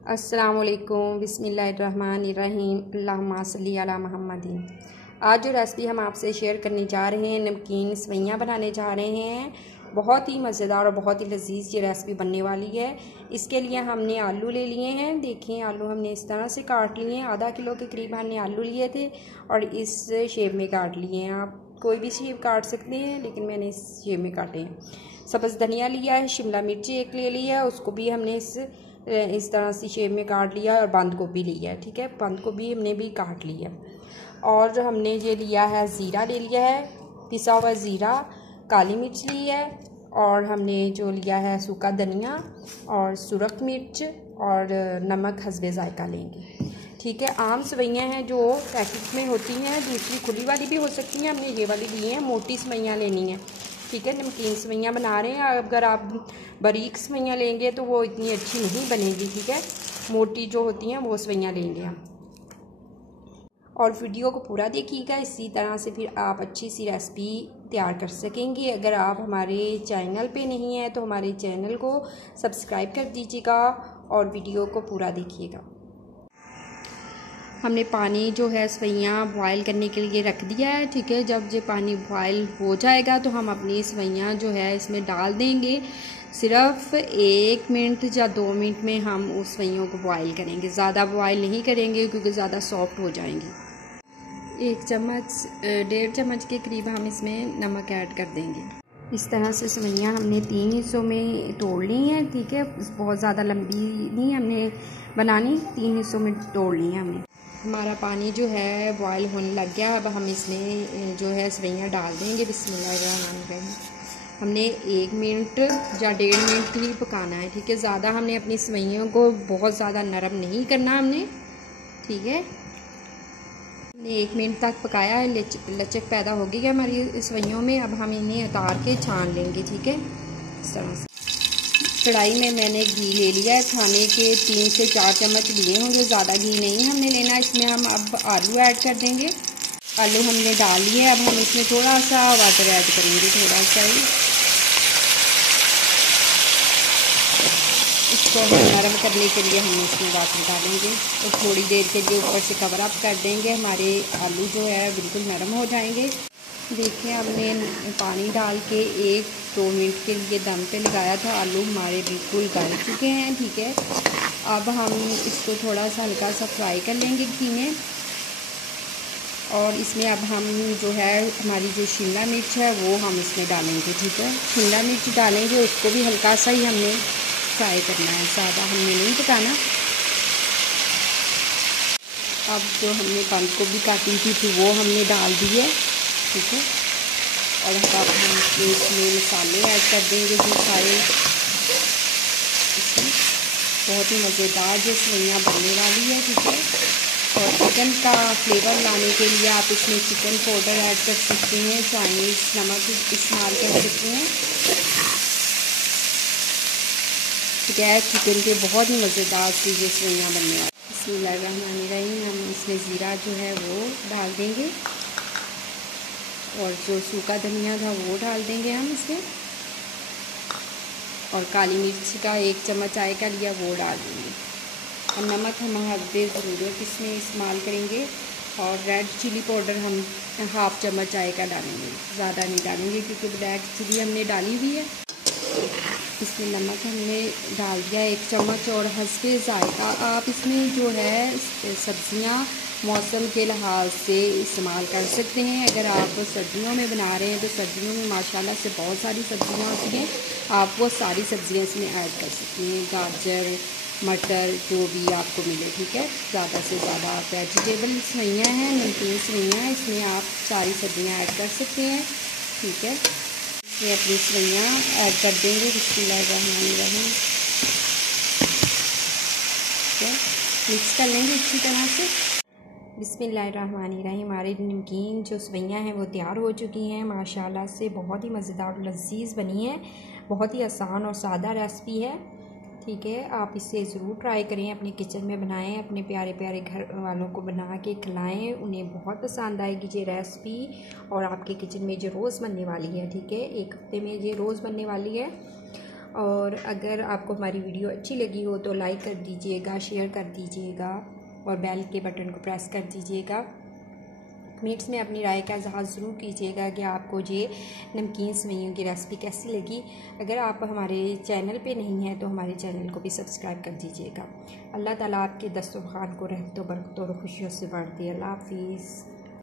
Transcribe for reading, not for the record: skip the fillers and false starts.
अस्सलामुअलैकुम बिस्मिल्लाहिर्रहमानिर्रहीम अल्लाहुम्मा सल्ली अला मुहम्मदिन। आज जो रेसिपी हम आपसे शेयर करने जा रहे हैं, नमकीन सेवइयाँ बनाने जा रहे हैं। बहुत ही मज़ेदार और बहुत ही लजीज ये रेसिपी बनने वाली है। इसके लिए हमने आलू ले लिए हैं। देखें, आलू हमने इस तरह से काट लिए हैं। आधा किलो के करीब हमने आलू लिए थे और इस शेप में काट लिए हैं। आप कोई भी शेप काट सकते हैं, लेकिन मैंने इस शेप में काटे हैं। सब्ज़ धनिया लिया है, शिमला मिर्ची एक ले लिया है, उसको भी हमने इस तरह से शेप में काट लिया है। और बंद गोभी लिया है, ठीक है, बंद गोभी हमने भी काट लिया। और हमने ये लिया है, ज़ीरा ले लिया है, पिसा हुआ ज़ीरा, काली मिर्च ली है, और हमने जो लिया है सूखा धनिया और सुरख मिर्च और नमक हस्बे ज़ायका लेंगे, ठीक है। आम सेवइयाँ हैं जो पैकेट में होती हैं, दूसरी खुली वाली भी हो सकती हैं। हमने ये वाली ली है, मोटी सेवइयाँ लेनी है, ठीक है। नमकीन सेवइयाँ बना रहे हैं। अगर आप बारीक सेवइयाँ लेंगे तो वो इतनी अच्छी नहीं बनेगी, ठीक है। मोटी जो होती हैं वो सेवइयाँ लेंगे हम। और वीडियो को पूरा देखिएगा, इसी तरह से फिर आप अच्छी सी रेसिपी तैयार कर सकेंगे। अगर आप हमारे चैनल पे नहीं हैं तो हमारे चैनल को सब्सक्राइब कर दीजिएगा और वीडियो को पूरा देखिएगा। हमने पानी जो है सेवइयाँ बॉयल करने के लिए रख दिया है, ठीक है। जब ये पानी बॉयल हो जाएगा तो हम अपनी सेवइयाँ जो है इसमें डाल देंगे। सिर्फ 1 मिनट या 2 मिनट में हम उस सेवइयों को बॉयल करेंगे। ज़्यादा बॉयल नहीं करेंगे क्योंकि ज़्यादा सॉफ्ट हो जाएंगी। 1 चम्मच 1.5 चम्मच के करीब हम इसमें नमक ऐड कर देंगे। इस तरह से सेवइयाँ हमने 3 हिस्सों में तोड़ ली हैं, ठीक है। बहुत ज़्यादा लंबी नहीं हमने बनानी, 3 हिस्सों में तोड़ ली हैं हमने। हमारा पानी जो है बॉयल होने लग गया। अब हम इसमें जो है सेवइयाँ डाल देंगे। बिस्मिल्लाहिर्रहमानिर्रहीम। हमने 1 मिनट या 1.5 मिनट ही पकाना है, ठीक है। ज़्यादा हमने अपनी सेवइयों को बहुत ज़्यादा नरम नहीं करना हमने, ठीक है। हमने 1 मिनट तक पकाया है, लचक पैदा हो गई है हमारी सेवइयों में। अब हम इन्हें उतार के छान लेंगे, ठीक है। इस तरह से कढ़ाई में मैंने घी ले लिया है, खाने के 3 से 4 चम्मच लिए होंगे, ज़्यादा घी नहीं हमने लेना। इसमें हम अब आलू ऐड कर देंगे। आलू हमने डाल लिए। अब हम इसमें थोड़ा सा वाटर ऐड करेंगे, थोड़ा सा ही। इसको हम नरम करने के लिए हम इसमें वाटर डालेंगे और थोड़ी देर के लिए ऊपर से कवर अप कर देंगे। हमारे आलू जो है बिल्कुल नरम हो जाएंगे। देखिए, हमने पानी डाल के 1-2 मिनट के लिए दम पे लगाया था। आलू हमारे बिल्कुल गल चुके हैं, ठीक है। अब हम इसको थोड़ा सा हल्का सा फ्राई कर लेंगे घी में। और इसमें अब हम जो है हमारी जो शिमला मिर्च है वो हम इसमें डालेंगे, ठीक है। शिमला मिर्च डालेंगे, उसको भी हल्का सा ही हमने फ्राई करना है, ज़्यादा हमने नहीं पकाना। अब जो हमने बंद गोभी काटी थी वो हमने डाल दी है, ठीक है। और अब हम इसमें मसाले ऐड कर देंगे जो सारे। इसमें बहुत ही मज़ेदार जो सेवइयाँ बनने वाली है, ठीक है। और चिकन का फ्लेवर लाने के लिए आप इसमें चिकन पाउडर ऐड कर सकते हैं, चाइनीज़ नमक इस्तेमाल कर सकते हैं, ठीक है। चिकन के बहुत ही मज़ेदार सी ये सेवइयाँ बनने वाली। बिस्मिल्लाहिर्रहमानिर्रहीम। हम इसमें ज़ीरा जो है वो डाल देंगे और जो सूखा धनिया था वो डाल देंगे हम इसमें। और काली मिर्च का 1 चम्मच चाय का लिया वो डाल देंगे। और नमक हम हस्बे ज़रूरत इसमें इस्तेमाल करेंगे। और रेड चिली पाउडर हम 1/2 चम्मच चाय का डालेंगे, ज़्यादा नहीं डालेंगे क्योंकि ब्लैक चिली हमने डाली हुई है। इसमें नमक हमने डाल दिया 1 चम्मच और हस्बे ज़ायका। आप इसमें जो है सब्ज़ियाँ मौसम के लिहाज से इस्तेमाल कर सकते हैं। अगर आप सर्दियों में बना रहे हैं तो सर्दियों में माशाल्लाह से बहुत सारी सब्ज़ियाँ होती हैं, आप वो सारी सब्ज़ियाँ इसमें ऐड कर सकते हैं। गाजर, मटर, जो भी आपको मिले, ठीक है। ज़्यादा से ज़्यादा वेजिटेबल सेवइयाँ हैं, नमकीन सेवइयाँ, इसमें आप सारी सब्ज़ियाँ ऐड कर सकते हैं, ठीक है। इसमें अपनी सेवइयाँ ऐड कर देंगे। बिस्मिल्लाहिर्रहमानिर्रहीम, ठीक है। मिक्स कर लेंगे अच्छी तरह से। बिस्मिल्लाहिर्रहमानिर्रहीम। हमारी नमकीन जो सेवइयाँ हैं वो तैयार हो चुकी हैं। माशाल्लाह से बहुत ही मज़ेदार और लज़ीज़ बनी है। बहुत ही आसान और सादा रेसिपी है, ठीक है। आप इसे ज़रूर ट्राई करें, अपने किचन में बनाएं, अपने प्यारे प्यारे घर वालों को बना के खिलाएं, उन्हें बहुत पसंद आएगी ये रेसिपी। और आपके किचन में जो रोज़ बनने वाली है, ठीक है, 1 हफ्ते में ये रोज़ बनने वाली है। और अगर आपको हमारी वीडियो अच्छी लगी हो तो लाइक कर दीजिएगा, शेयर कर दीजिएगा और बेल के बटन को प्रेस कर दीजिएगा। कमेंट्स में अपनी राय का इज़हार ज़रूर कीजिएगा कि आपको ये नमकीन सेवइयों की रेसिपी कैसी लगी। अगर आप हमारे चैनल पे नहीं हैं तो हमारे चैनल को भी सब्सक्राइब कर दीजिएगा। अल्लाह ताला आपके दस्तरखान को रहमतों बरकतों और खुशियों से भर दे। अल्लाह हाफिज़।